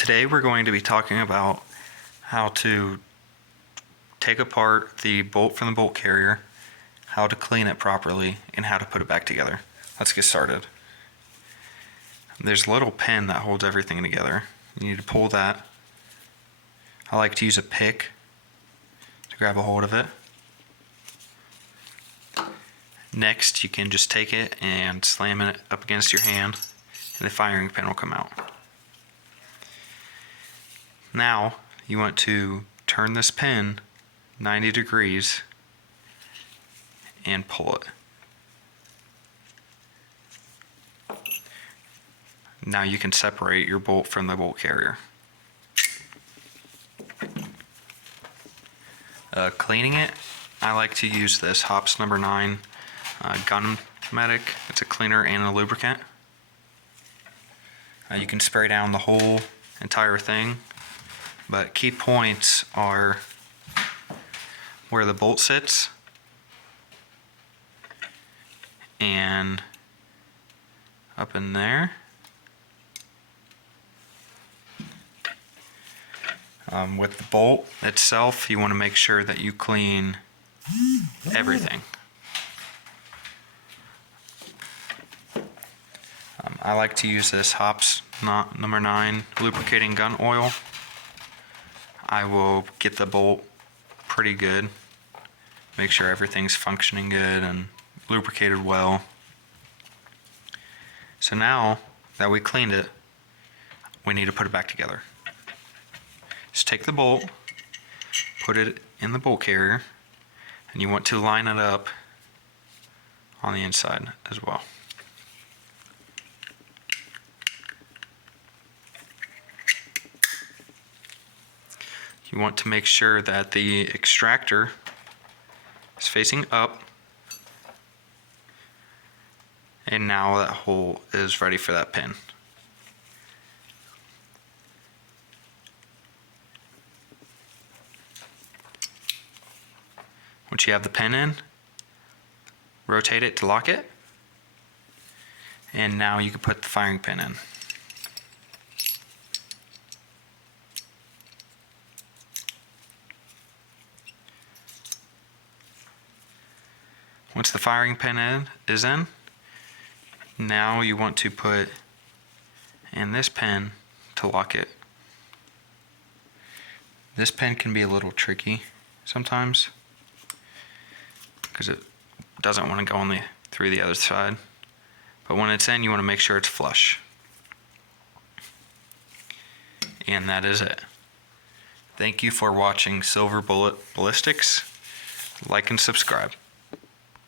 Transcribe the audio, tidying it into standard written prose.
Today we're going to be talking about how to take apart the bolt from the bolt carrier, how to clean it properly, and how to put it back together. Let's get started. There's a little pin that holds everything together. You need to pull that. I like to use a pick to grab a hold of it. Next, you can just take it and slam it up against your hand, and the firing pin will come out. Now, you want to turn this pin 90 degrees and pull it. Now you can separate your bolt from the bolt carrier. Cleaning it, I like to use this Hops number 9 gun medic. It's a cleaner and a lubricant. You can spray down the whole entire thing, but key points are where the bolt sits and up in there. With the bolt itself, you want to make sure that you clean everything. I like to use this Hops number 9 lubricating gun oil. I will get the bolt pretty good, make sure everything's functioning good and lubricated well. So now that we cleaned it, we need to put it back together. Just take the bolt, put it in the bolt carrier, and you want to line it up on the inside as well. You want to make sure that the extractor is facing up, and now that hole is ready for that pin. Once you have the pin in, rotate it to lock it, and now you can put the firing pin in. Once the firing pin is in, now you want to put in this pin to lock it. This pin can be a little tricky sometimes because it doesn't want to go through the other side. But when it's in, you want to make sure it's flush. And that is it. Thank you for watching Silver Bullet Ballistics. Like and subscribe.